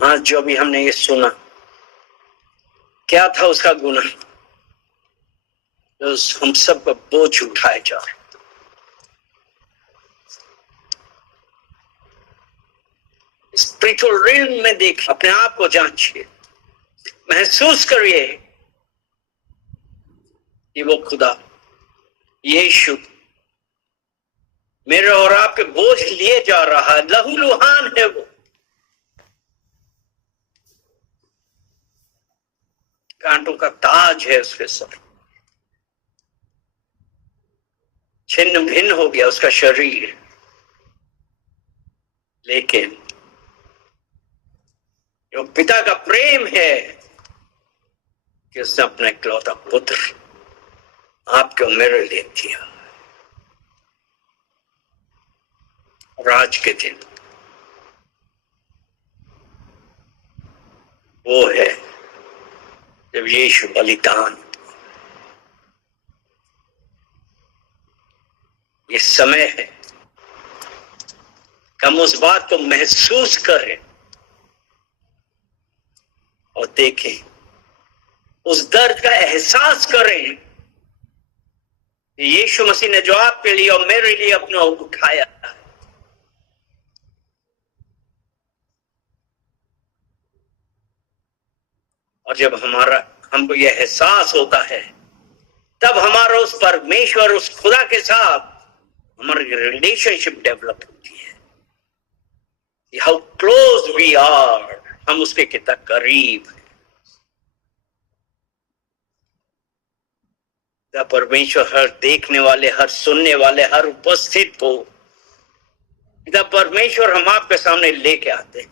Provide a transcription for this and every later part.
आज जो भी हमने ये सुना, क्या था उसका गुनाह जो हम सब पर बोझ उठाए जा रहे। स्पिरिचुअल रील में देख, अपने आप को जांचिए, महसूस करिए कि वो खुदा यीशु मेरे और आपके बोझ लिए जा रहा है। लहूलुहान है वो, कांटों का ताज है उसके सर, छिन्न भिन्न हो गया उसका शरीर, लेकिन जो पिता का प्रेम है कि उसने अपना इकलौता पुत्र आपके मेरे लिए दिया। और आज के दिन वो है जब यीशु बलिदान, ये समय है कि हम उस बात को महसूस करें और देखें, उस दर्द का एहसास करें कि यीशु मसीह ने जो आपके लिए और मेरे लिए अपना उठाया। और जब हमको यह एहसास होता है, तब हमारा उस परमेश्वर, उस खुदा के साथ हमारी रिलेशनशिप डेवलप होती है। हाउ क्लोज वी आर, हम उसके कितना करीब हैं। परमेश्वर हर देखने वाले, हर सुनने वाले, हर उपस्थित को पिता परमेश्वर हम आपके सामने लेके आते हैं,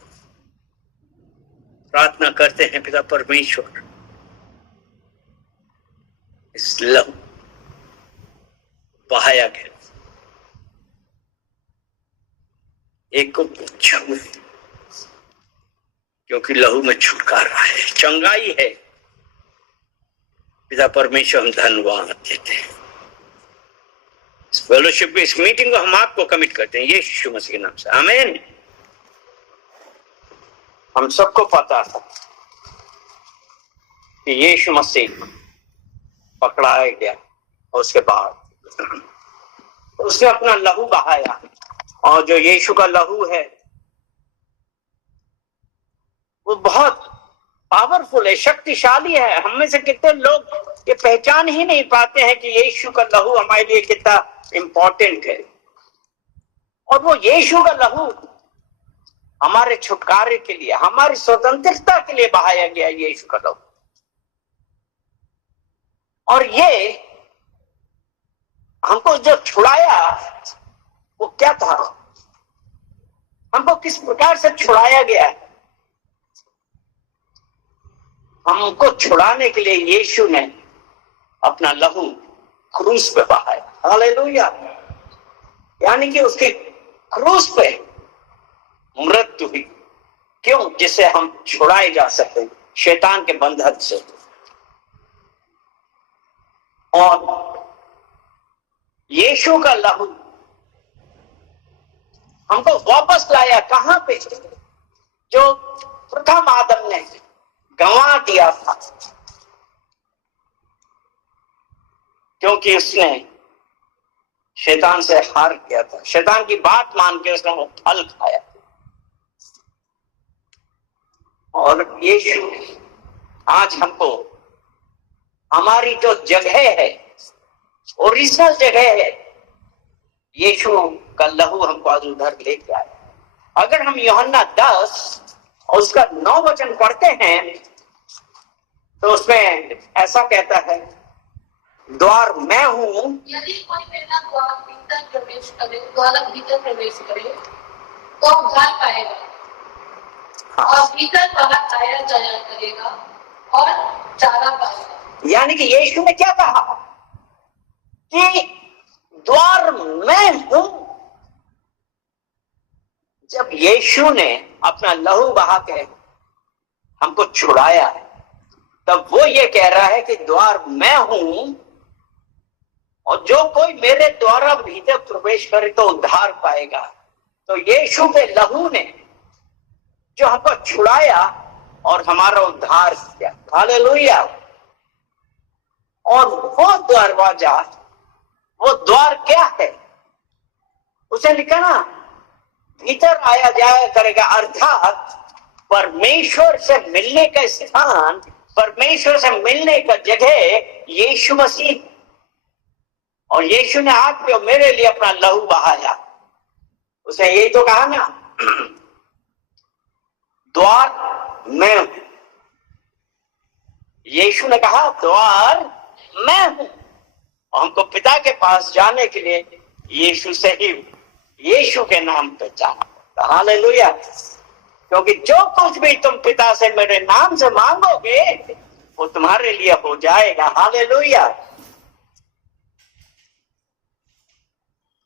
प्रार्थना करते हैं पिता परमेश्वर इस लहू बहाया गया एक को छू, क्योंकि लहू में छुटकारा है, चंगाई है। पिता परमेश्वर हम धन्यवाद देते हैं। इस फेलोशिप, इस मीटिंग को हम आपको कमिट करते हैं यीशु मसीह के नाम से, आमीन। हम सबको पता था कि यीशु मसीह पकड़ाया गया और उसके बाद उसने अपना लहू बहाया, और जो यीशु का लहू है वो बहुत पावरफुल है, शक्तिशाली है। हम में से कितने लोग ये पहचान ही नहीं पाते हैं कि यीशु का लहू हमारे लिए कितना इंपॉर्टेंट है। और वो यीशु का लहू हमारे छुटकारे के लिए, हमारी स्वतंत्रता के लिए बहाया गया, यीशु का लहू। और ये हमको जो छुड़ाया वो क्या था, हमको किस प्रकार से छुड़ाया गया। हमको छुड़ाने के लिए यीशु ने अपना लहू क्रूस पे बहाया, हालेलुया। यानी कि उसके क्रूस पे मृत्यु हुई, क्यों? जिससे हम छुड़ाए जा सकते शैतान के बंधन से। और यीशु का लहू हमको वापस लाया कहां पे, जो प्रथम आदम ने गंवा दिया था, क्योंकि उसने शैतान से हार किया था, शैतान की बात मान के उसने वो फल खाया। और यीशु आज हमको हमारी जो जगह है, ओरिजिनल जगह है, यीशु का लहू हमको आज उधर लेके आया। अगर हम यूहन्ना 10 और उसका 9 वचन पढ़ते हैं तो उसमें ऐसा कहता है, द्वार मैं हूं, यदि कोई मेरा द्वार भीतर प्रवेश करे, द्वार भीतर प्रवेश करे तो उद्धार पाएगा। हाँ। और भीतर बाहर आया जाया करेगा और चारा पाएगा। यानी कि यीशु ने क्या कहा कि द्वार मैं हूं। जब यीशु ने अपना लहू बहा के हमको छुड़ाया, तब वो ये कह रहा है कि द्वार मैं हूं, और जो कोई मेरे द्वारा भीतर प्रवेश करे तो उद्धार पाएगा। तो यीशु के लहू ने जो हमको छुड़ाया और हमारा उद्धार किया। हालेलुया। और वो दरवाजा, वो द्वार क्या है? उसे लिखा ना, भीतर आया जाया करेगा, अर्थात परमेश्वर से मिलने का स्थान, परमेश्वर से मिलने का जगह यीशु मसीह। और यीशु ने आपके मेरे लिए अपना लहू बहाया। उसने यही तो कहा ना, द्वार मैं हूं। यीशु ने कहा द्वार मैं हूं। और हमको पिता के पास जाने के लिए यीशु से ही, यीशु के नाम पे जाना पड़ता। हालेलुया। क्योंकि जो कुछ भी तुम पिता से मेरे नाम से मांगोगे वो तुम्हारे लिए हो जाएगा। हालेलुया।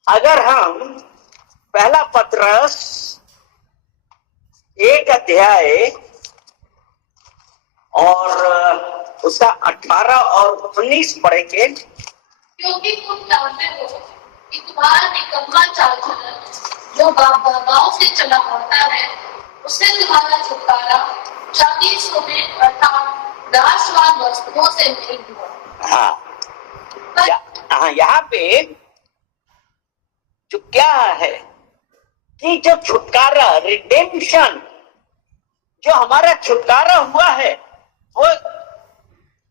अगर हम पहला पत्रस 1 अध्याय और उसका 18 और 19 पढ़ेंगे। क्योंकि तुम जानते हो कि तुम्हारा निकम्मा चाल चलन जो बाप दादाओं से चला आता है, उससे तुम्हारा छुटकारा चांदी सोने अर्थात नाशवान वस्तुओं से नहीं हुआ। हाँ, यहाँ पे जो क्या है कि जो छुटकारा, रिडेम्पशन, जो हमारा छुटकारा हुआ है, वो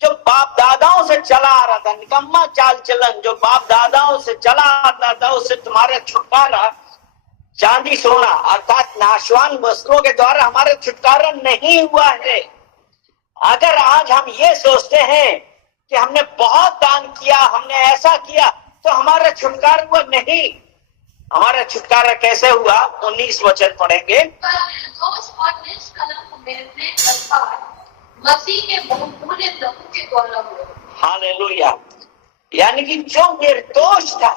जो बाप दादाओं से चला आ रहा था, निकम्मा चाल चलन जो बाप दादाओं से चला आता था, उससे तुम्हारा छुटकारा चांदी सोना अर्थात नाशवान वस्तुओं के द्वारा हमारा छुटकारा नहीं हुआ है। अगर आज हम ये सोचते हैं कि हमने बहुत दान किया, हमने ऐसा किया, तो हमारा छुटकारा हुआ नहीं। हमारा छुटकारा कैसे हुआ? 19 वचन पढ़ेंगे। मसीह के बहुमूल्य लहू के द्वारा हुआ। हालेलुया। यानी कि जो निर्दोष था,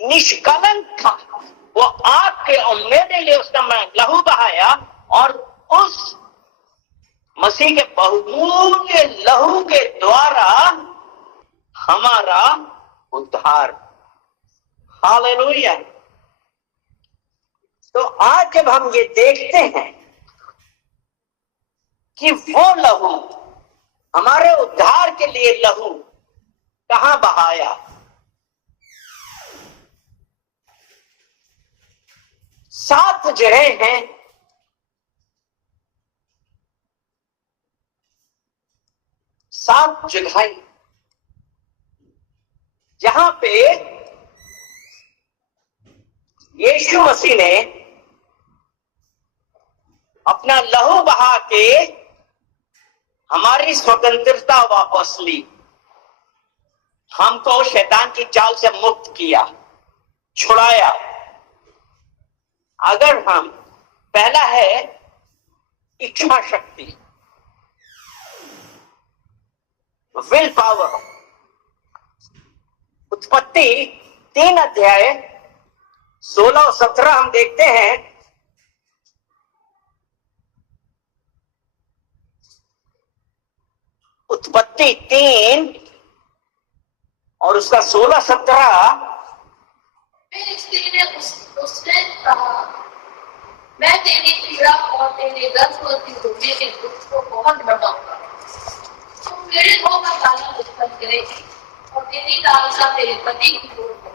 निष्कलंक था, वो आपके और मेरे लिए उसका लहू बहाया, और उस मसीह के बहुमूल्य लहू के द्वारा हमारा उद्धार। हालेलुया। तो आज जब हम ये देखते हैं कि वो लहू, हमारे उद्धार के लिए लहू कहां बहाया, 7 जगह हैं। 7 जगह जहां पे यीशु मसीह ने अपना लहू बहा के हमारी स्वतंत्रता वापस ली, हमको शैतान की चाल से मुक्त किया, छुड़ाया। अगर हम, पहला है इच्छा शक्ति, विल पावर। उत्पत्ति 3 अध्याय 16 और 17 हम देखते हैं। उत्पत्ति 3 और उसका 16-17। फिर स्त्री ने उससे कहा, मैं तेरी पीड़ा और तेरे गर्भवती होने के दुख को बहुत बढ़ाऊंगा। तुम मेरे मुंह का गाना उत्पन्न करेगी और तेरी लालसा तेरे पति की ओर होगी,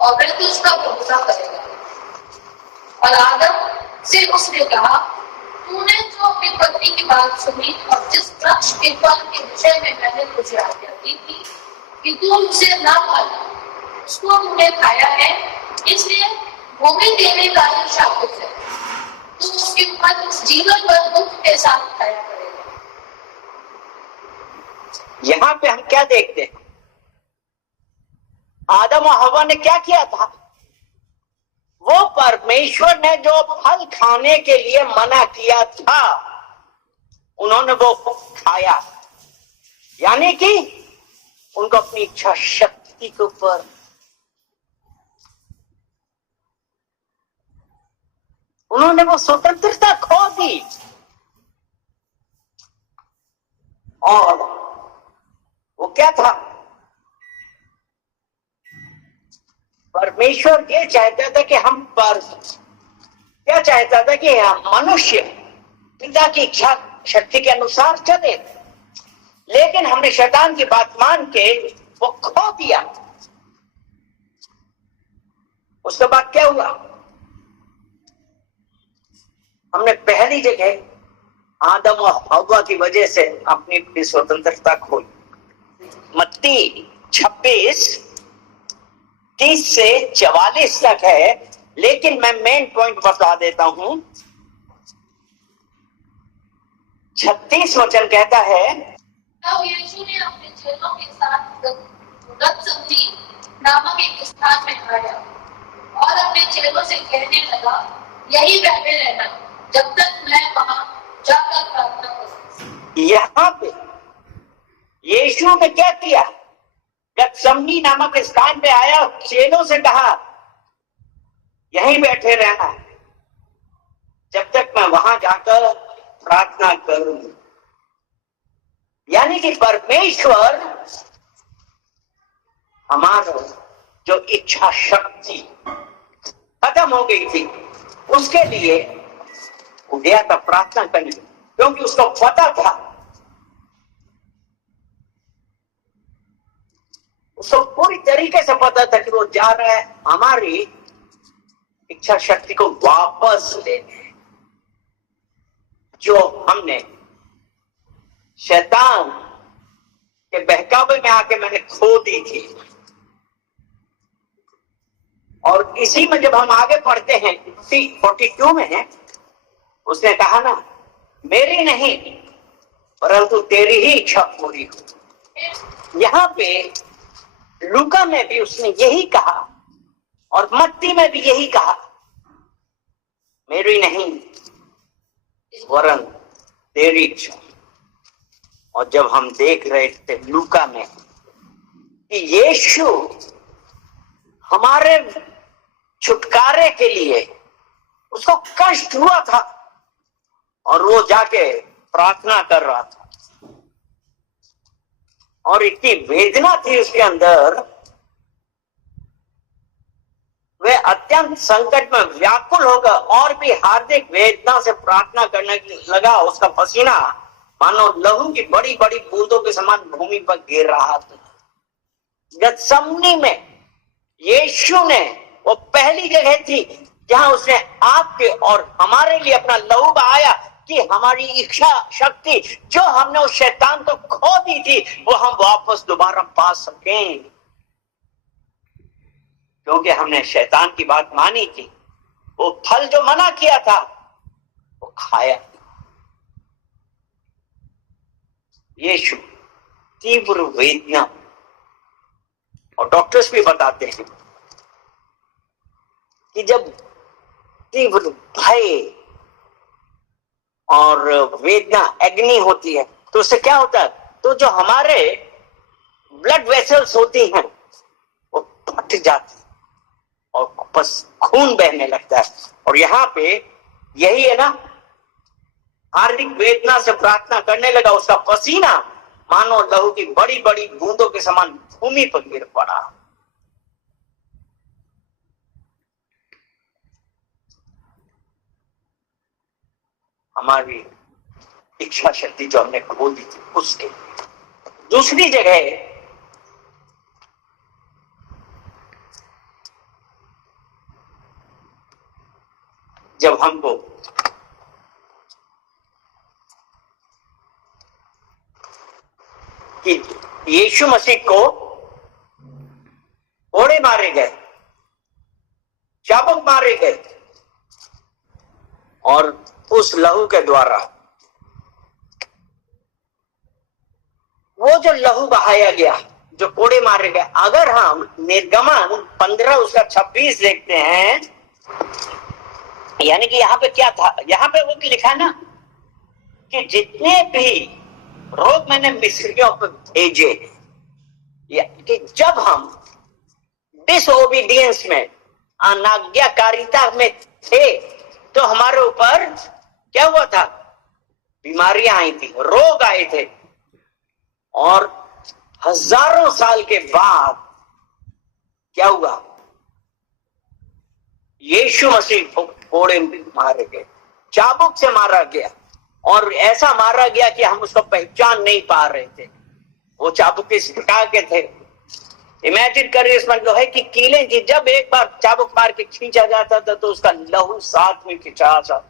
और वह तुझका भरोसा करेगा। और आदम से उसने कहा, तूने जो अपनी पत्नी की बात सुनी और जिस वृक्ष के फल के विषय में मैंने तुझे आज्ञा दी थी कि तू उसे न खाना, उसको तूने खाया है, इसलिए वो भी तेरे कारण शापित है। तू उसके फल जीवन भर दुख के साथ खाया करेगा। यहां पे हम क्या देखते हैं? आदम और हवा ने क्या किया था? वो परमेश्वर ने जो फल खाने के लिए मना किया था, उन्होंने वो खाया। यानी कि उनको अपनी इच्छा शक्ति के ऊपर, उन्होंने वो स्वतंत्रता खो दी। और वो क्या था? परमेश्वर ये चाहता था कि हम पर, क्या चाहता था कि मनुष्य पिता की इच्छा शक्ति के अनुसार चले, लेकिन हमने शैतान की बात मान के वो खो दिया। उसके बाद क्या हुआ? हमने पहली जगह आदम और हव्वा की वजह से अपनी स्वतंत्रता खोई। मत्ती 26:30 से 44 तक है, लेकिन मैं मेन पॉइंट बता देता हूं। 36 वचन कहता है, तब यीशु ने अपने चेलों के साथ गतसमनी नामक एक स्थान में आया और अपने चेलों से कहने लगा, यही बैठे रहना जब तक मैं वहां जाकर प्रार्थना करूं। यहाँ पे यीशु ने क्या किया? गतसमनी नामक स्थान पे आया, चेलों से कहा यहीं बैठे रहना जब तक मैं वहां जाकर प्रार्थना करूं। यानी कि परमेश्वर हमारा जो इच्छा शक्ति खत्म हो गई थी, उसके लिए वो गया था प्रार्थना करने, क्योंकि उसको पता था, उसको पूरी तरीके से पता था कि वो जा रहा है हमारी इच्छा शक्ति को वापस लेने, जो हमने शैतान के बहकावे में आके मैंने खो दी थी। और इसी में जब हम आगे पढ़ते हैं 42 में है, उसने कहा ना, मेरी नहीं परंतु तेरी ही इच्छा पूरी हो। यहां पे लूका में भी उसने यही कहा और मत्ती में भी यही कहा, मेरी नहीं वरन तेरी इच्छा। और जब हम देख रहे थे लूका में कि यीशु हमारे छुटकारे के लिए उसको कष्ट हुआ था और वो जाके प्रार्थना कर रहा था, और इतनी वेदना थी उसके अंदर, वे अत्यंत संकट में व्याकुल होकर और भी हार्दिक वेदना से प्रार्थना करने लगा। उसका पसीना मानो लहू की बड़ी बड़ी बूंदों के समान भूमि पर गिर रहा था। गतसमनी में यीशु ने, वो पहली जगह थी जहां उसने आपके और हमारे लिए अपना लहू बहाया कि हमारी इच्छा शक्ति जो हमने उस शैतान को खो दी थी, वो हम वापस दोबारा पा सकें, क्योंकि हमने शैतान की बात मानी थी। वो फल जो मना किया था वो खाया। यीशु तीव्र वेदना, और डॉक्टर्स भी बताते हैं कि जब तीव्र भय और वेदना एग्नी होती है तो उससे क्या होता है, तो जो हमारे ब्लड वेसल्स होती हैं वो फट जाती और बस खून बहने लगता है। और यहाँ पे यही है ना, हार्दिक वेदना से प्रार्थना करने लगा, उसका पसीना मानो लहू की बड़ी बड़ी बूंदों के समान भूमि पर गिर पड़ा। हमारी इच्छा शक्ति जो हमने खो दी थी उसके। दूसरी जगह जब हमको कि यीशु मसीह को घोड़े मारे गए, चाबुक मारे गए, और उस लहू के द्वारा वो जो लहू बहाया गया, जो कोड़े मारे गए, अगर हम निर्गमन 15 उसका 26 देखते हैं, यानी कि यहाँ पे क्या था, यहाँ पे वो लिखा ना कि जितने भी रोग मैंने मिस्रियों पर भेजे, कि जब हम डिसओबीडियंस में, अनाज्ञाकारिता में थे, तो हमारे ऊपर क्या हुआ था, बीमारियां आई थी, रोग आए थे। और हजारों साल के बाद क्या हुआ, यीशु मसीह कोड़े मारे गए, चाबुक से मारा गया, और ऐसा मारा गया कि हम उसको पहचान नहीं पा रहे थे। वो चाबुक किस प्रकार के थे, इमेजिन करिए। इसमें लोहे की कीलें थी, जब एक बार चाबुक मार के खींचा जाता था तो उसका लहू साथ में खिंचा था,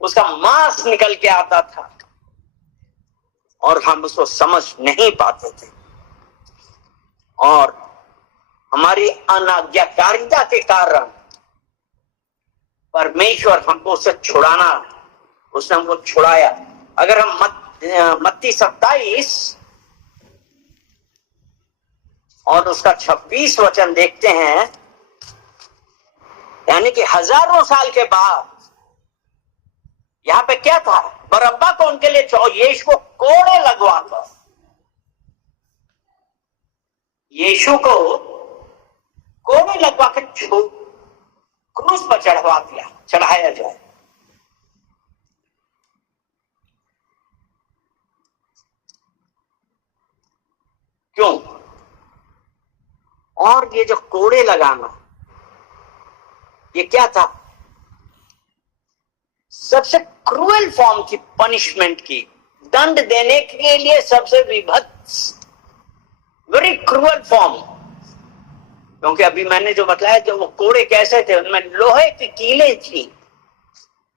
उसका मांस निकल के आता था और हम उसको समझ नहीं पाते थे। और हमारी अनाज्ञाकारिता के कारण परमेश्वर हमको उससे छुड़ाना, उसने हमको छुड़ाया। अगर हम मत्ती 27 और उसका 26 वचन देखते हैं, यानी कि हजारों साल के बाद यहां पे क्या था, बरअब्बा को उनके लिए यीशु को कोड़े लगवाकर, यीशु को कोड़े लगवा कर क्रूस पर चढ़ाया जाए। क्यों? और ये जो कोड़े लगाना, ये क्या था? सबसे क्रूएल फॉर्म की पनिशमेंट की, दंड देने के लिए सबसे विभत्स, वेरी क्रूएल फॉर्म। क्योंकि अभी मैंने जो बताया कि वो कोड़े कैसे थे, उनमें लोहे की कीलें थी,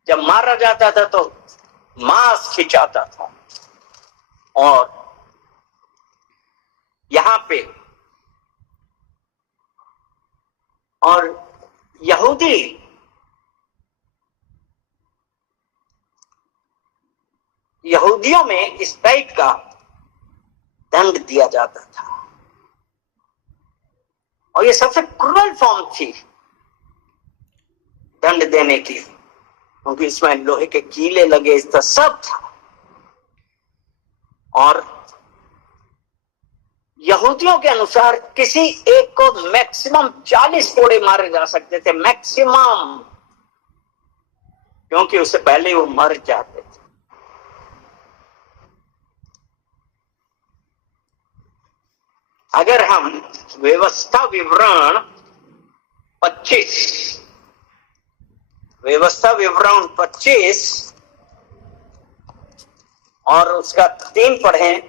जब मारा जाता था तो मांस खिंचाता था। और यहां पे और यहूदियों में इस टाइप का दंड दिया जाता था, और ये सबसे क्रूरल फॉर्म थी दंड देने की, क्योंकि इसमें लोहे के कीले लगे, इसका सब था। और यहूदियों के अनुसार किसी एक को मैक्सिमम 40 कोड़े मारे जा सकते थे, मैक्सिमम, क्योंकि उससे पहले वो मर जाते थे। अगर हम व्यवस्था विवरण 25 और उसका 3 पढ़ें,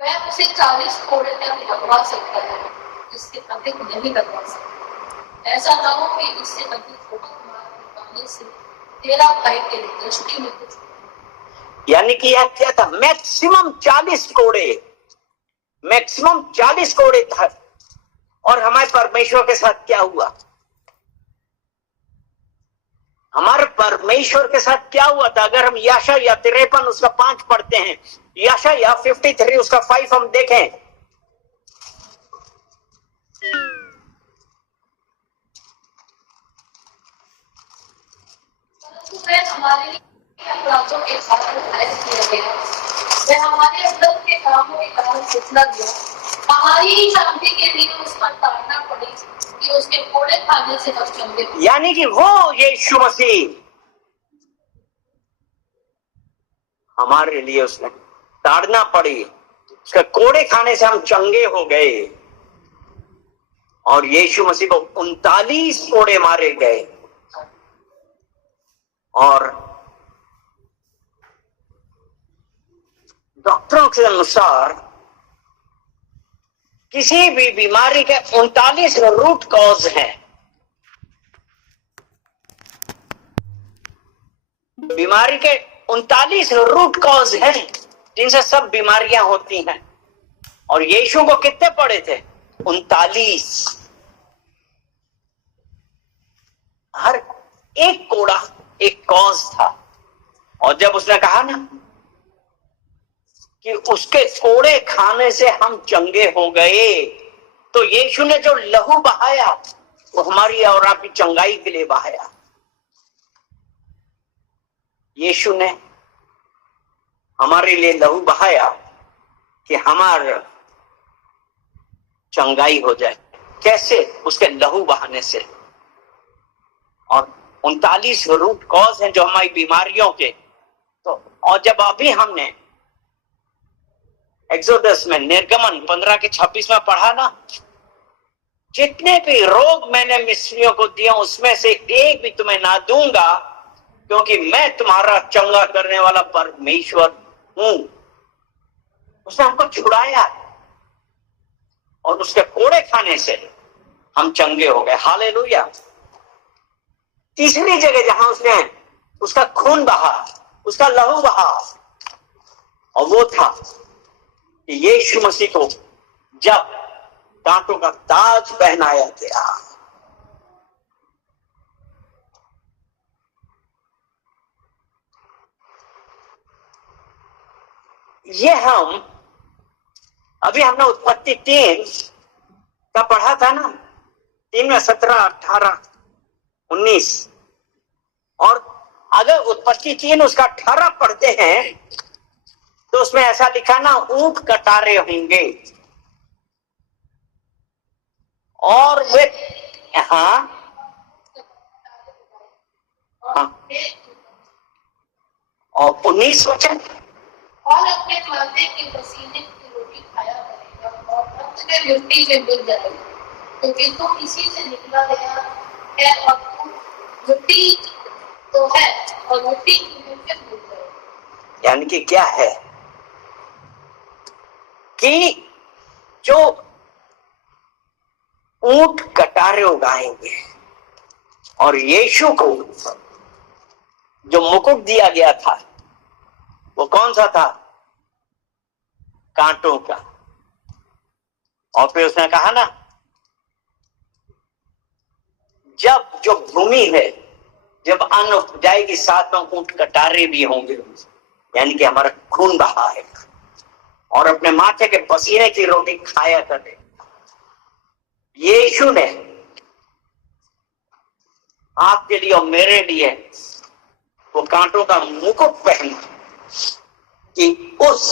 वह उसे 40 कोड़े तक लगवा सकता है, इससे अधिक नहीं लगवा सकता। ऐसा ना हो कि इससे अधिक कोड़े मारने से तेरा भाई के दृष्टि में कुछ, यानी कि यह क्या था, मैक्सिमम 40 कोड़े, मैक्सिमम 40 कोड़े था। और हमारे परमेश्वर के साथ क्या हुआ? हमारे परमेश्वर के साथ क्या हुआ था? अगर हम यशायाह 53 उसका 5 पढ़ते हैं, यशायाह 53 उसका 5 हम देखें, हमारे अपराधों के कारण घायल किया गया, वह हमारे अंदर के कामों के कारण फिसला गया, हमारी ही शांति के लिए उस पर ताड़ना पड़ी कि उसके कोड़े खाने से हम चंगे। यानी कि वो यीशु मसीह हमारे लिए उसने ताड़ना पड़ी, उसके कोड़े खाने से हम चंगे हो गए। और यीशु मसीह को 39 कोड़े मारे गए। और डॉक्टरों के अनुसार किसी भी बीमारी के 39 रूट कॉज हैं। बीमारी के 39 रूट कॉज हैं जिनसे सब बीमारियां होती हैं। और यीशु को कितने पड़े थे? 39। हर एक कोड़ा एक कॉज था। और जब उसने कहा ना कि उसके कोड़े खाने से हम चंगे हो गए, तो यीशु ने जो लहू बहाया वो हमारी और आपकी चंगाई के लिए बहाया। यीशु ने हमारे लिए लहू बहाया कि हमारा चंगाई हो जाए। कैसे? उसके लहू बहाने से। और 39 रूट कॉज हैं जो हमारी बीमारियों के। तो और जब अभी हमने एक्सोडस में निर्गमन 15 के 26 में पढ़ा ना, जितने भी रोग मैंने मिस्रियों को दिए उसमें से एक भी तुम्हें ना दूंगा, क्योंकि मैं तुम्हारा चंगा करने वाला परमेश्वर हूं। उसने हमको छुड़ाया और उसके कोड़े खाने से हम चंगे हो गए। हालेलुया। तीसरी जगह जहां उसने उसका खून बहा, उसका लहू बहा, और वो था कि यीशु मसीह को जब कांटों का ताज पहनाया गया। ये अभी हमने उत्पत्ति 3 का पढ़ा था ना, 3 में 17, 18, 19, और अगर उत्पत्ति 3 उसका 18 पढ़ते हैं तो उसमें ऐसा लिखा ना, ऊंट कटारे होंगे और वे, हाँ हाँ, और 19 वचन, और अपने माथे के पसीने की रोटी खाया करेगा और अंत में मिट्टी में मिल जाएगा, क्योंकि तू इसी से निकला गया है और तू मिट्टी तो है और मिट्टी की में फिर मिल जाएगा। यानी कि क्या है कि जो ऊंट कटारे उगाएंगे और यीशु को जो मुकुट दिया गया था वो कौन सा था? कांटों का। और फिर उसने कहा ना, जब जो भूमि है जब अन्न उग जाएगी, साथ में ऊंट कटारे भी होंगे, यानी कि हमारा खून बहाएगा और अपने माथे के पसीने की रोटी खाया करे। यीशु ने आपके लिए और मेरे लिए वो कांटों का मुकुट पहना कि उस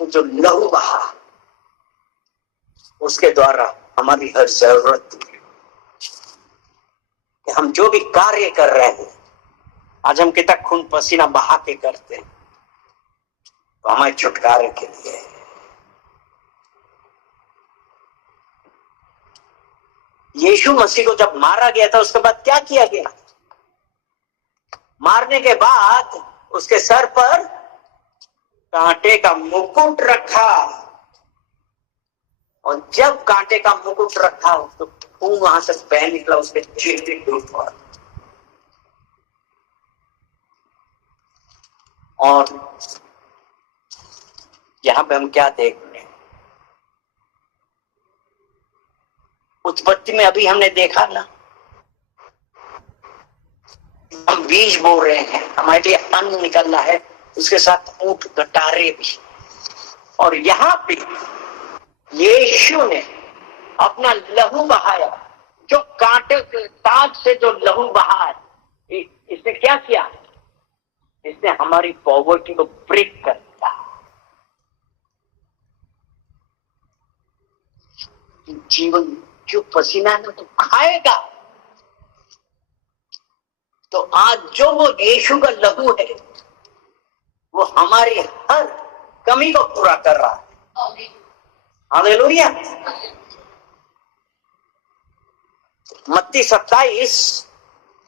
जो लहू बहा उसके द्वारा हमारी हर जरूरत, कि हम जो भी कार्य कर रहे हैं, आज हम कितना खून पसीना बहा के करते हैं, तो हमारे छुटकारे के लिए। यीशु मसीह को जब मारा गया था उसके बाद क्या किया गया? मारने के बाद उसके सर पर कांटे का मुकुट रखा, और जब कांटे का मुकुट रखा तो खून वहां से बह निकला उसके चेहरे के ऊपर। और यहां पे हम क्या देख रहे हैं? उत्पत्ति में अभी हमने देखा ना, हम बीज बो रहे हैं, हमारे लिए अन्न निकल रहा है, उसके साथ ऊंट कटारे भी। और यहां पे यीशु ने अपना लहू बहाया, जो कांटे के ताज से जो लहू बहा, इसने क्या किया? इसने हमारी पॉवर्टी को ब्रेक कर दिया। जीवन जो पसीना में तो खाएगा, तो आज जो वो यीशु का लहू है वो हमारी हर कमी को पूरा कर रहा है। हालेलुया। मत्ती 27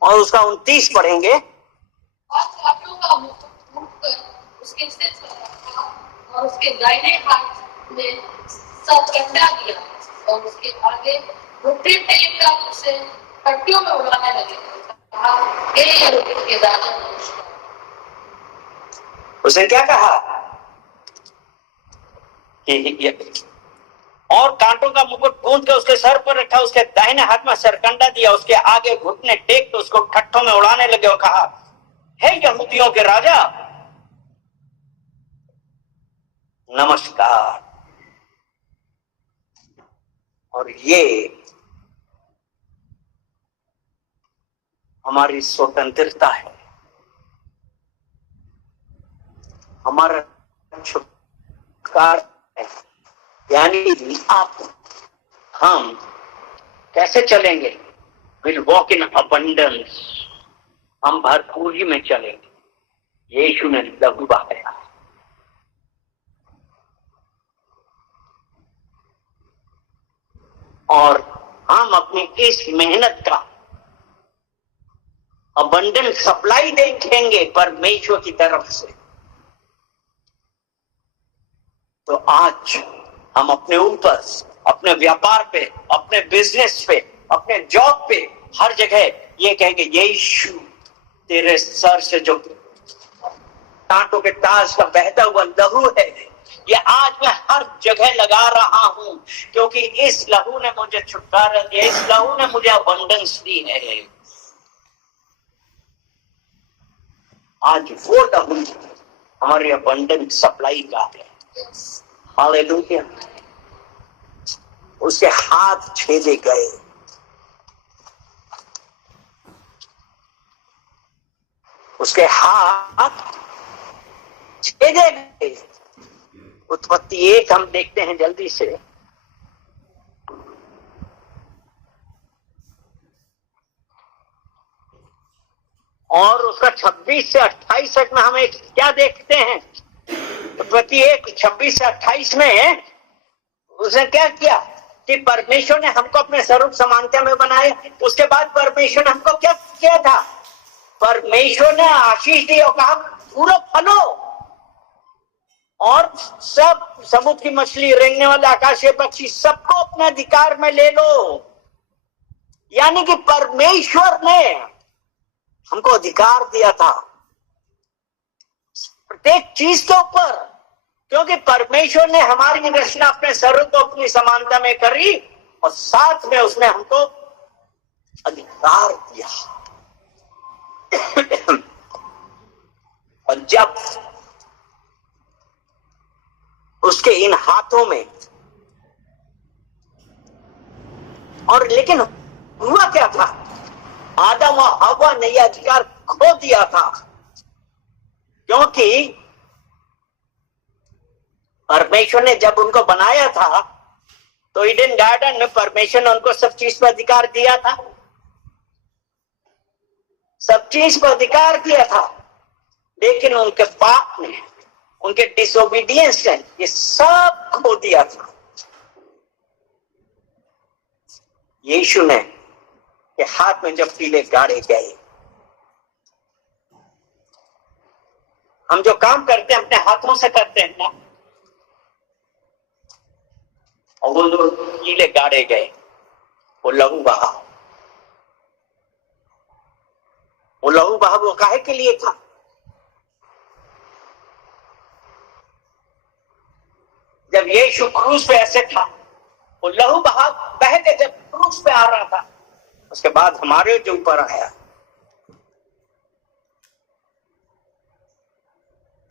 और उसका 29 पढ़ेंगे। और कांटों का मुकुट उठकर उसके सिर पर रखा और उसके दाहिने हाथ में सरकंडा दिया और उसके आगे घुटने टेक कर उसे पट्टियों में उड़ाने लगे। हे यहूदी के राजा, उसने क्या कहा? और कांटों का मुकुट गूंथ के उसके सर पर रखा, उसके दाहिने हाथ में सरकंडा दिया, उसके आगे घुटने टेक तो उसको ठट्ठों में उड़ाने लगे और कहा, हे यहूदियों के राजा, नमस्कार। और ये हमारी स्वतंत्रता है, हमारा छुटकारा है। यानी आप हम कैसे चलेंगे? विल वॉक इन अबंडेंस, हम भरपूरी में चलेंगे। यीशु ने लहू बहाया। और हम अपनी इस मेहनत का अबंडेंट सप्लाई देखेंगे परमेश्वर की तरफ से, तो आज हम अपने ऊपर, अपने व्यापार पे, अपने बिजनेस पे, अपने जॉब पे, हर जगह ये कहेंगे, यीशु तेरे सर से जो कांटों के ताज का बहता हुआ लहू है, ये आज मैं हर जगह लगा रहा हूं, क्योंकि इस लहू ने मुझे छुटकारा दिया, इस लहू ने मुझे अबंडेंस दी है। आज वो लहू हमारी अबंडेंट सप्लाई का है। हालेलुया। उसके हाथ छेदे गए, उसके हाथ छेदे गए। उत्पत्ति 1 हम देखते हैं जल्दी से। और उसका 26 से 28 तक में हमें क्या देखते हैं? उत्पत्ति 1 26 से 28 में उसने क्या किया कि परमेश्वर ने हमको अपने स्वरूप समानता में बनाया। उसके बाद परमेश्वर ने हमको क्या किया था? परमेश्वर ने आशीष दी और कहा पूरा फलो और सब समुद्र की मछली, रेंगने वाले आकाशीय पक्षी, सबको अपने अधिकार में ले लो। यानी कि परमेश्वर ने हमको अधिकार दिया था प्रत्येक चीज के ऊपर, क्योंकि परमेश्वर ने हमारी रचना अपने स्वरूप को अपनी समानता में करी और साथ में उसने हमको अधिकार दिया। और जब उसके इन हाथों में, और लेकिन हुआ क्या था? आदम और हव्वा ने यह अधिकार खो दिया था, क्योंकि परमेश्वर ने जब उनको बनाया था तो ईडन गार्डन में परमेश्वर ने उनको सब चीज पर अधिकार दिया था, सब चीज पर अधिकार दिया था, लेकिन उनके पाप ने, उनके डिसोबीडियंस ने ये सब खो दिया था। यीशु ने के हाथ में जब कीले गाड़े गए, हम जो काम करते हैं अपने हाथों से करते हैं ना, और वो जो कीले गाड़े गए, वो लहू बहा, वो लहू बहा वो काहे के लिए था? जब यीशु क्रूस पे ऐसे था, वो लहू बहा बह के जब क्रूस पे आ रहा था, उसके बाद हमारे जो ऊपर आया,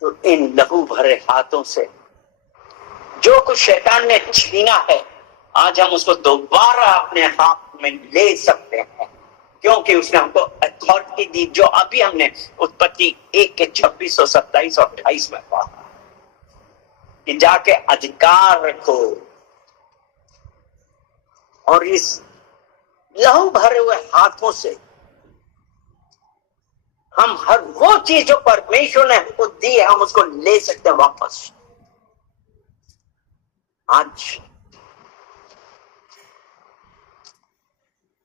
तो इन लहू भरे हाथों से जो कुछ शैतान ने छीना है, आज हम उसको दोबारा अपने हाथ में ले सकते हैं, क्योंकि उसने हमको अथॉरिटी दी, जो अभी हमने उत्पत्ति 1 के 26 और 27 और 28 में पढ़ा कि जाके अधिकार रखो। और इस लहू भरे हुए हाथों से हम हर वो चीज जो परमेश्वर ने हमको दी है, हम उसको ले सकते हैं वापस। आज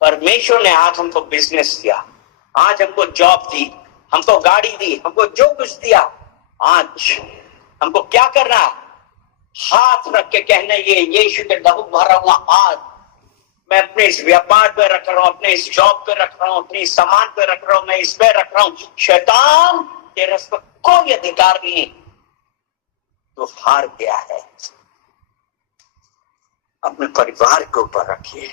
परमेश्वर ने आज हमको बिजनेस दिया, आज हमको जॉब दी, हमको गाड़ी दी, हमको जो कुछ दिया, आज हमको क्या करना? हाथ रख के कहना, ये यीशु के लहू भरा हुआ हाथ मैं अपने इस व्यापार पे रख रहा हूं, अपने इस जॉब पे रख रहा हूं, अपनी सामान पे रख रहा हूं, मैं इस पे रख रहा हूं। शैतान तेरे पर कोई अधिकार नहीं, तो हार गया है। अपने परिवार के ऊपर रखिए,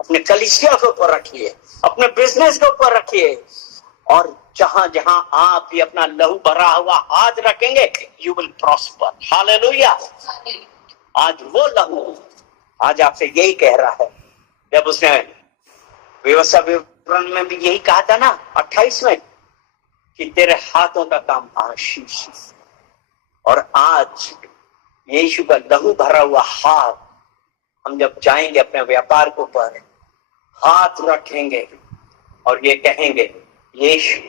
अपने कलीसिया के ऊपर रखिए, अपने बिजनेस के ऊपर रखिए, और जहां जहां आप ये अपना लहू भरा हुआ हाथ रखेंगे, यू विल प्रॉस्पर। हालेलुया। आज वो लहू आज आपसे यही कह रहा है, जब उसने व्यवस्था विवरण में भी यही कहा था ना 28 में, कि तेरे हाथों का काम आशीष। और आज यीशु का लहू भरा हुआ हाथ, हम जब जाएंगे अपने व्यापार के ऊपर हाथ रखेंगे और ये कहेंगे, यीशु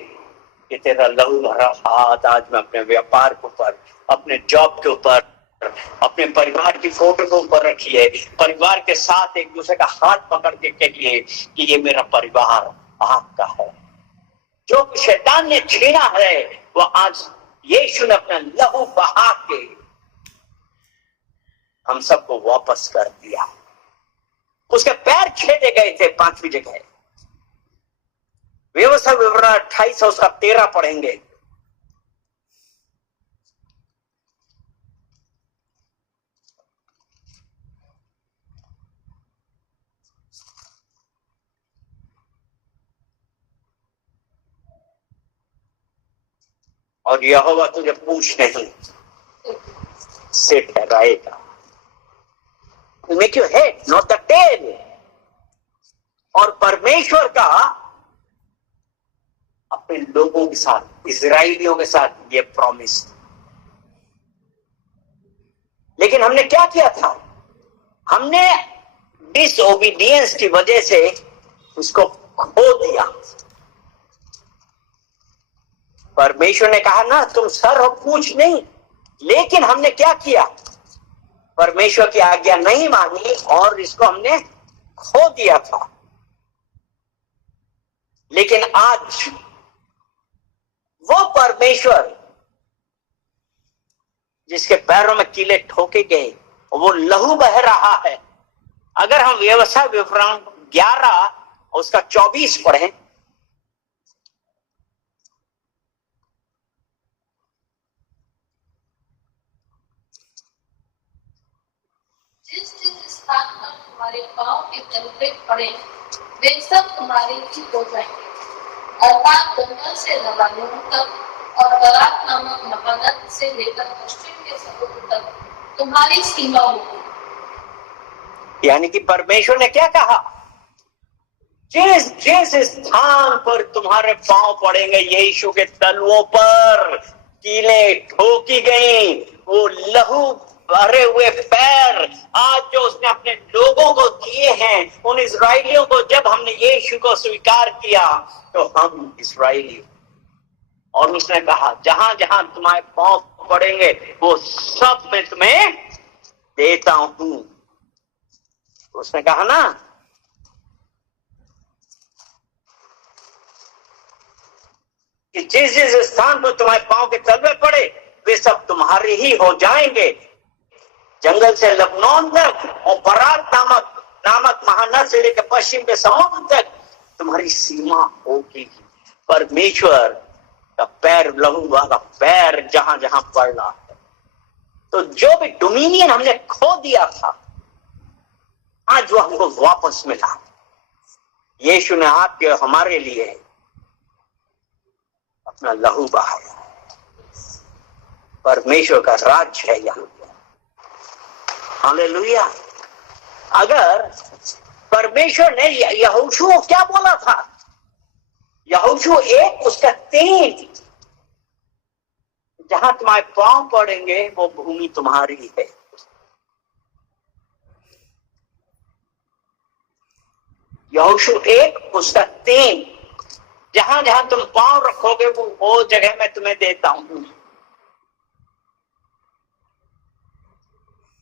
ये तेरा लहू भरा हाथ आज मैं अपने व्यापार के ऊपर, अपने जॉब के ऊपर, अपने परिवार की फोटो के ऊपर रखिए। परिवार के साथ एक दूसरे का हाथ पकड़ के कहिए कि ये मेरा परिवार आपका है, जो शैतान ने छीना है वो आज यीशु ने अपना लहू बहा के हम सबको वापस कर दिया। उसके पैर छेदे गए थे 5वीं जगह। व्यवस्था विवरण 28 और उसका 13 पढ़ेंगे। और यहोवा तुझे पूछ नहीं से ठहराएगा। Make you head not the tail. और परमेश्वर का अपने लोगों के साथ, इजराइलियों के साथ ये प्रॉमिस। लेकिन हमने क्या किया था? हमने डिसओबीडियंस की वजह से उसको खो दिया। परमेश्वर ने कहा ना तुम सर हो पूछ नहीं, लेकिन हमने क्या किया? परमेश्वर की आज्ञा नहीं मानी और इसको हमने खो दिया था। लेकिन आज वो परमेश्वर जिसके पैरों में कीले ठोके गए, वो लहू बह रहा है। अगर हम व्यवस्था विवरण 11 उसका 24 पढ़ें, जिस जिस स्थान पर तुम्हारे पांव के तलवे पड़े वे सब तुम्हारे ही हो जाएंगे, अर्थात जंगल से लबानोन तक और बरात नामक महानद से लेकर पश्चिम के समुद्र तक तुम्हारी सीमा होगी। यानी कि परमेश्वर ने क्या कहा? जिस जिस स्थान पर तुम्हारे पांव पड़ेंगे, यीशु के तलवों पर कीले ठोकी गई, वो लहू भरे हुए पैर आज जो उसने अपने लोगों को दिए हैं, उन इजराइलियों को जब हमने यीशु को स्वीकार किया तो हम इजराइली। और उसने कहा जहां जहां तुम्हारे पांव पड़ेंगे वो सब मैं तुम्हें देता हूं। उसने कहा ना कि जिस जिस स्थान पर तुम्हारे पांव के तलवे पड़े वे सब तुम्हारे ही हो जाएंगे, जंगल से लबनोन तक और बरात नामक महानद से लेकर पश्चिम के समुद्र तक तुम्हारी सीमा होगी। परमेश्वर का पैर, लहू वाला पैर जहां जहां पड़ रहा है। तो जो भी डोमिनियन हमने खो दिया था आज वो हमको वापस मिला। यीशु ने आपके हमारे लिए अपना लहू बहाया। परमेश्वर का राज्य है यहाँ। हालेलुया। अगर परमेश्वर ने यहोशू को क्या बोला था? यहोशू 1 उसका 3, जहां तुम्हारे पांव पड़ेंगे वो भूमि तुम्हारी है। यहोशू 1 उसका 3, जहां जहां तुम पांव रखोगे वो जगह मैं तुम्हें देता हूं।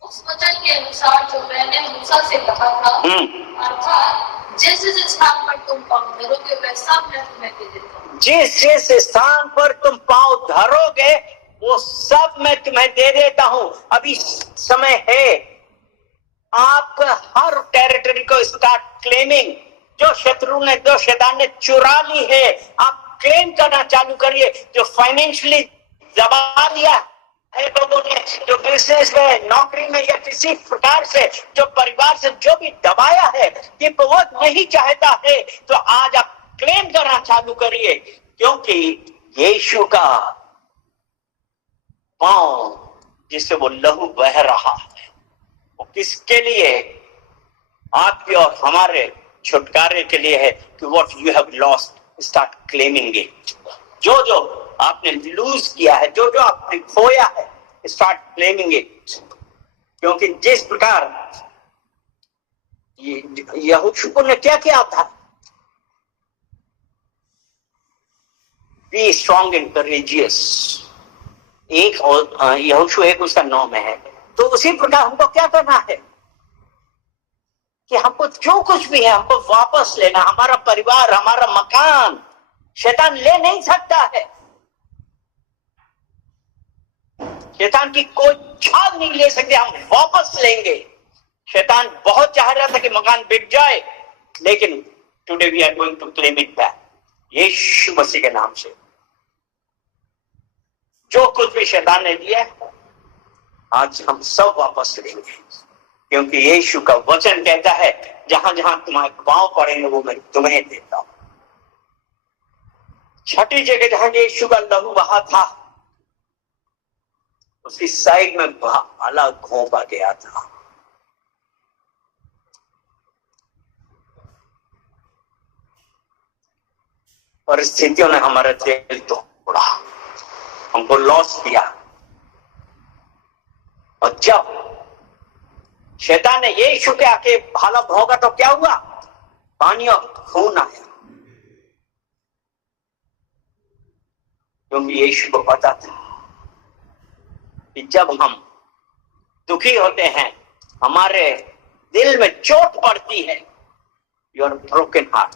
उस वचन के अनुसार जो मैंने मूसा से कहा था, अर्थात जिस जिस स्थान पर तुम पांव धरोगे वह सब मैं तुम्हें दे देता हूं। जिस जिस स्थान पर तुम पांव धरोगे वो सब मैं तुम्हें दे देता हूं। अभी समय है आप हर टेरिटरी को स्टार्ट क्लेमिंग। जो शत्रु ने, जो शैतान ने चुरा ली है, आप क्लेम करना चालू करिए। जो फाइनेंशियली दबा लिया है लोगों ने, जो बिजनेस में, नौकरी में या किसी प्रकार से, जो परिवार से जो भी दबाया है, ये बहुत नहीं चाहता है, तो आज आप क्लेम करना चालू करिए। क्योंकि यीशु का पांव जिससे वो लहू बह रहा है वो किसके लिए? आपके और हमारे छुटकारे के लिए है। कि what you have lost start claiming it. जो जो आपने लूज किया है, जो जो आपने खोया है, स्टार्ट क्लेमिंग इट। क्योंकि जिस प्रकार यहोशू ने क्या किया था? Be strong and courageous. यहोशू 1 उसका 9 में है। तो उसी प्रकार हमको क्या करना है कि हमको जो कुछ भी है हमको वापस लेना। हमारा परिवार, हमारा मकान, शैतान ले नहीं सकता है। शैतान की कोई छाल नहीं ले सकते, हम वापस लेंगे। शैतान बहुत चाह रहा था कि मकान बिक जाए, लेकिन today we are going to claim it back, Yeshu Masih के नाम से। जो कुछ भी शैतान ने दिया आज हम सब वापस लेंगे, क्योंकि यीशु का वचन कहता है जहां जहां तुम्हारे पांव पड़ेंगे वो मैं तुम्हें देता हूं। छठी जगह जहां यीशु का लहू बहा था, उसकी साइड में भाला घोंपा गया था। परिस्थितियों ने हमारा दिल तोड़ा, हमको लॉस दिया। और जब शैतान ने यीशु के आके भाला भोंका तो क्या हुआ? पानी और खून आया, क्योंकि यीशु को पता था कि जब हम दुखी होते हैं, हमारे दिल में चोट पड़ती है, योर ब्रोकन हार्ट।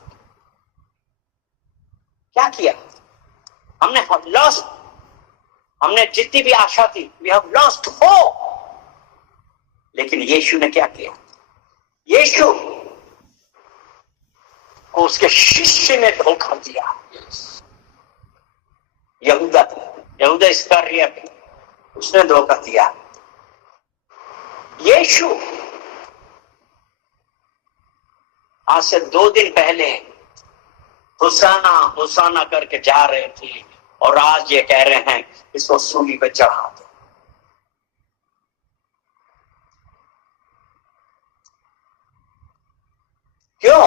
क्या किया हमने? लॉस्ट, हमने जितनी भी आशा थी, वी हैव लॉस्ट होप। लेकिन यीशु ने क्या किया? यीशु को उसके शिष्य ने धोखा दिया। यहूदा इस्करियोत, उसने धोखा दिया। यीशु आज से 2 दिन पहले हुसाना हुसाना करके जा रहे थे, और आज ये कह रहे हैं इसको सूली पे चढ़ा दो। क्यों?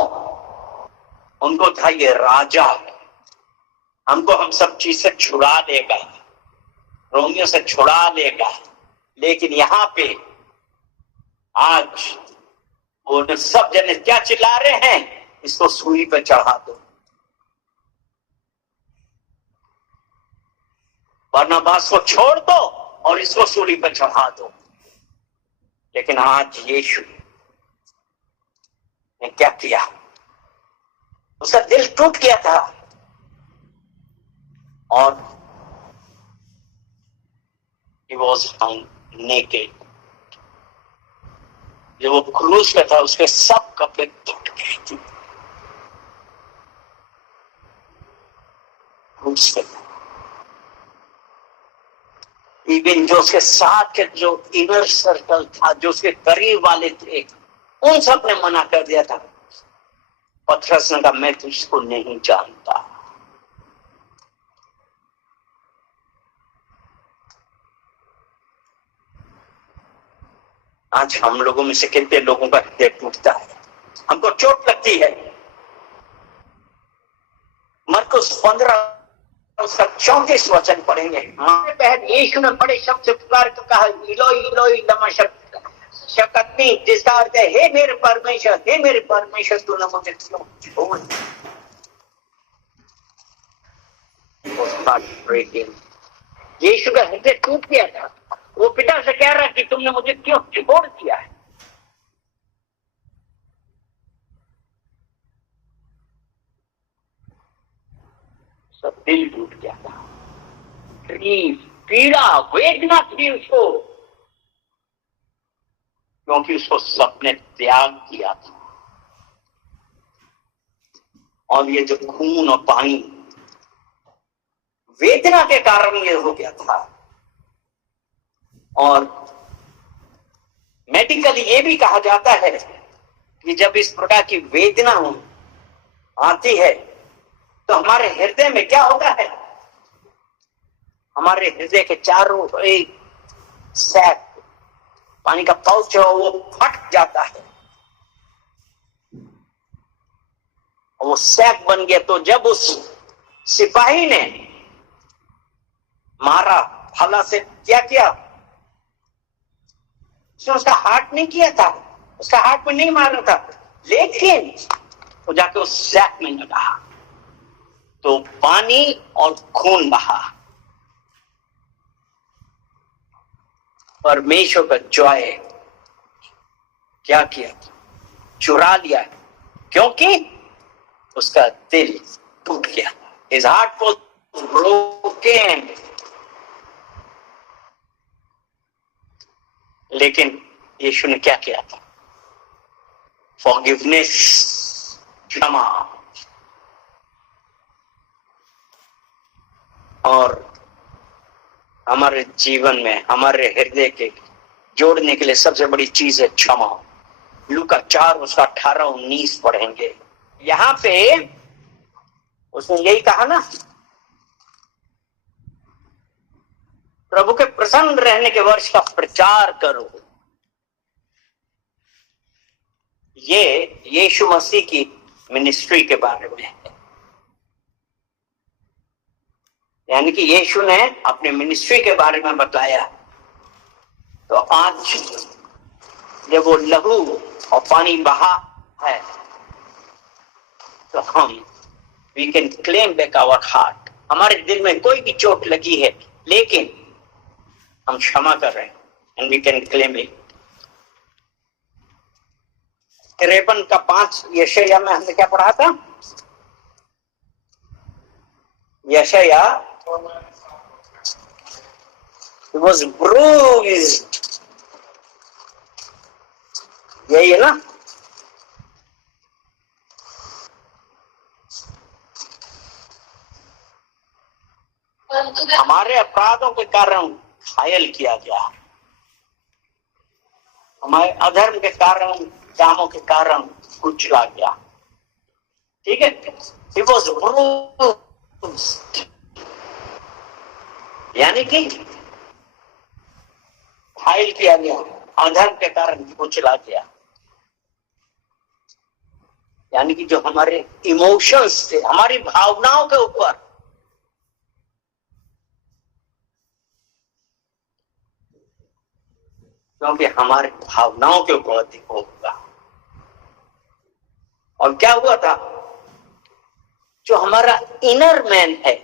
उनको था ये राजा हमको हम सब चीज से छुड़ा देगा, रोमियों से छुड़ा देगा। लेकिन यहां पे आज वो सब जने क्या चिल्ला रहे हैं? इसको सूली पे चढ़ा दो। बरनबास को छोड़ दो और इसको सूली पर चढ़ा दो। लेकिन आज यीशु ने क्या किया? उसका दिल टूट गया था, और he was found naked। जब वो क्रूस पे था, उसके सब कपड़े टूट गए थे। क्रूस पे था। इवन जो उसके साथ के जो इनर सर्कल था, जो उसके करीब वाले थे, उन सब ने मना कर दिया था। पतरस ने कहा मैं तुझको नहीं जानता। आज हम लोगों में से कितने लोगों का हृदय टूटता है, हमको चोट लगती है। मरकुस 15 उसका 34 वचन पढ़ेंगे। हमारे पहले यीशु ने बड़े शब्द से पुकार कर कहा इलोई इलोई लमा शक्कनी, जिसका अर्थ है हे मेरे परमेश्वर, हे मेरे परमेश्वर तूने मुझे क्यों छोड़ दिया। यीशु का हृदय टूट गया था। वो पिता से कह रहा कि तुमने मुझे क्यों छोड़ दिया है। सब दिल टूट गया था, पीड़ा वेदना थी उसको, क्योंकि उसको सबने त्याग दिया था। और ये जो खून और पानी वेदना के कारण ये हो गया था। और मेडिकली ये भी कहा जाता है कि जब इस प्रकार की वेदना आती है तो हमारे हृदय में क्या होता है? हमारे हृदय के चारों एक सैक, पानी का पाउच है, वो फट जाता है और वो सैक बन गया। तो जब उस सिपाही ने मारा भाला से, क्या किया? उसने उसका हार्ट नहीं किया था, उसका हार्ट में नहीं मारा था, लेकिन वो जाके उस सैक में लगा तो पानी और खून बहा। परमेश्वर का जॉय क्या किया? चुरा लिया, क्योंकि उसका दिल टूट गया। His heart was broken. लेकिन यीशु ने क्या किया था? Forgiveness, क्षमा, और हमारे जीवन में हमारे हृदय के जोड़ने के लिए सबसे बड़ी चीज है क्षमा। लूका 4 उसका 18-19 पढ़ेंगे। यहां पे उसने यही कहा ना, प्रभु के प्रसन्न रहने के वर्ष का प्रचार करो। ये यीशु मसीह की मिनिस्ट्री के बारे में है। यानी कि यीशु ने अपने मिनिस्ट्री के बारे में बताया। तो आज जब वो लहू और पानी बहा है, तो हम we can claim back our heart. हमारे दिल में कोई भी चोट लगी है, लेकिन हम क्षमा कर रहे हैं, and we can claim it. 53:5 यशायाह में हमने क्या पढ़ा था? यशायाह he was bruised, यही है ना? हमारे अपराधों के कारण घायल किया गया, हमारे अधर्म के कारण, कामों के कारण कुचला गया। ठीक है? He was bruised, यानी कि घायल किया गया, अधर्म के कारण कुचला गया। यानी कि जो हमारे इमोशंस थे, हमारी भावनाओं के ऊपर क्योंकि हमारी भावनाओं के ऊपर अधिक होगा। और क्या हुआ था? जो हमारा इनर मैन है,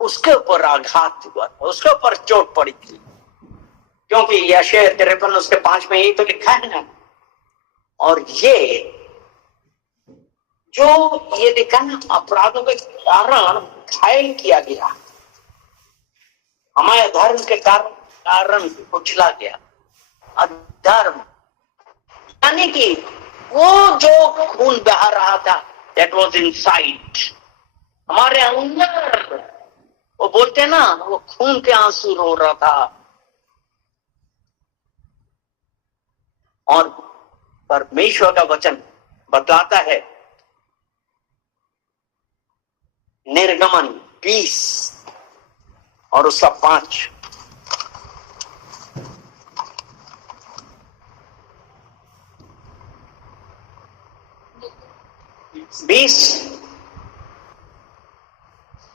उसके ऊपर आघात हुआ, उसके ऊपर चोट पड़ी थी। क्योंकि यशायाह 53:5 में यही तो लिखा है ना। और ये जो ये लिखा ना, अपराधों के कारण घायल किया गया, हमारे धर्म के कारण कुचला गया। अधर्म यानी कि वो जो खून बहा रहा था, that was inside, हमारे अंदर, वो बोलते हैं ना, वो खून के आंसू रो रहा था। और परमेश्वर का वचन बताता है, निर्गमन 20 और उसका 5,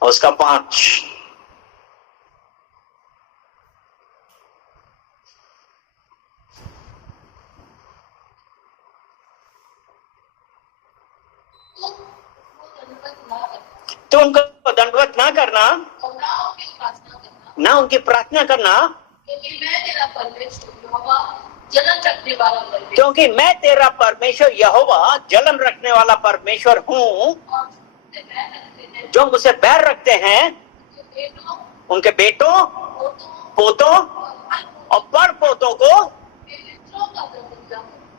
और उसका 5। तो उनको दंडवत ना करना, ना उनकी प्रार्थना करना, क्योंकि मैं तेरा परमेश्वर यहोवा जलन रखने वाला परमेश्वर हूँ। जो मुझसे बैर रखते हैं, उनके बेटों, पोतों और पर पोतों को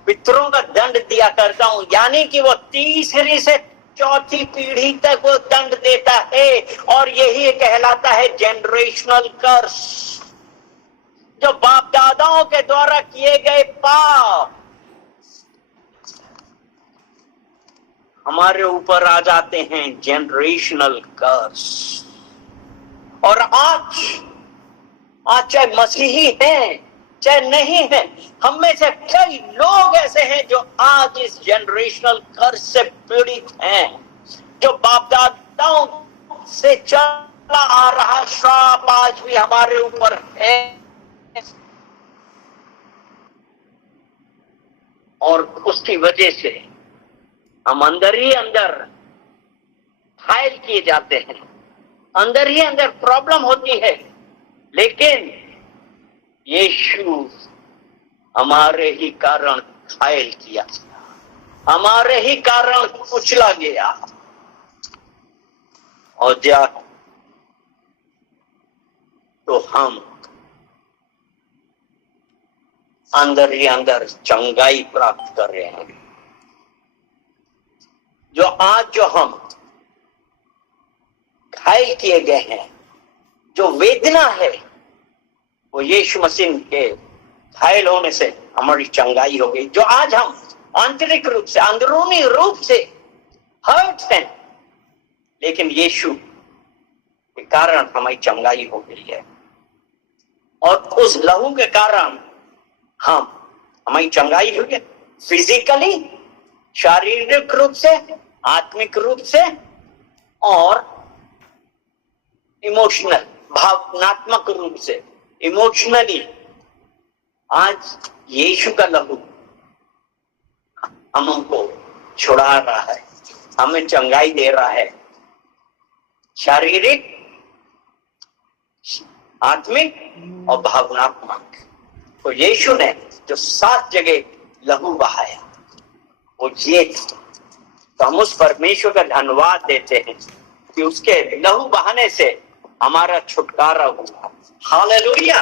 पितरों का दंड दिया करता हूँ। यानी कि वो 3री से 4थी पीढ़ी तक वो दंड देता है। और यही कहलाता है जनरेशनल कर्स। जो बाप दादाओं के द्वारा किए गए पाप हमारे ऊपर आ जाते हैं, जनरेशनल कर्स। और आज चाहे मसीही हैं चाहे नहीं है, हम में से कई लोग ऐसे हैं जो आज इस जनरेशनल कर्स से पीड़ित हैं। जो बाप दादाओं से चला आ रहा श्राप आज भी हमारे ऊपर है, और उसकी वजह से हम अंदर ही अंदर घायल किए जाते हैं, अंदर ही अंदर प्रॉब्लम होती है। लेकिन यीशु हमारे ही कारण घायल किया, हमारे ही कारण कुचला गया। और जा तो हम अंदर ही अंदर चंगाई प्राप्त कर रहे हैं। जो हम घायल किए गए हैं, जो वेदना है, वो यीशु मसीह के घायल होने से हमारी चंगाई हो गई। जो आज हम आंतरिक रूप से, अंदरूनी रूप से हर्ट हैं, लेकिन यीशु के कारण हमारी चंगाई हो गई है। और उस लहू के कारण हमारी चंगाई हुई है, फिजिकली, शारीरिक रूप से, आत्मिक रूप से और इमोशनल, भावनात्मक रूप से। इमोशनली आज यीशु का लहू हमको छुड़ा रहा है, हमें चंगाई दे रहा है, शारीरिक, आत्मिक और भावनात्मक। तो यीशु ने जो 7 जगह लहू बहाया वो ये था। तो हम उस परमेश्वर का धन्यवाद देते हैं कि उसके लहू बहाने से हमारा छुटकारा हुआ। हालेलुया।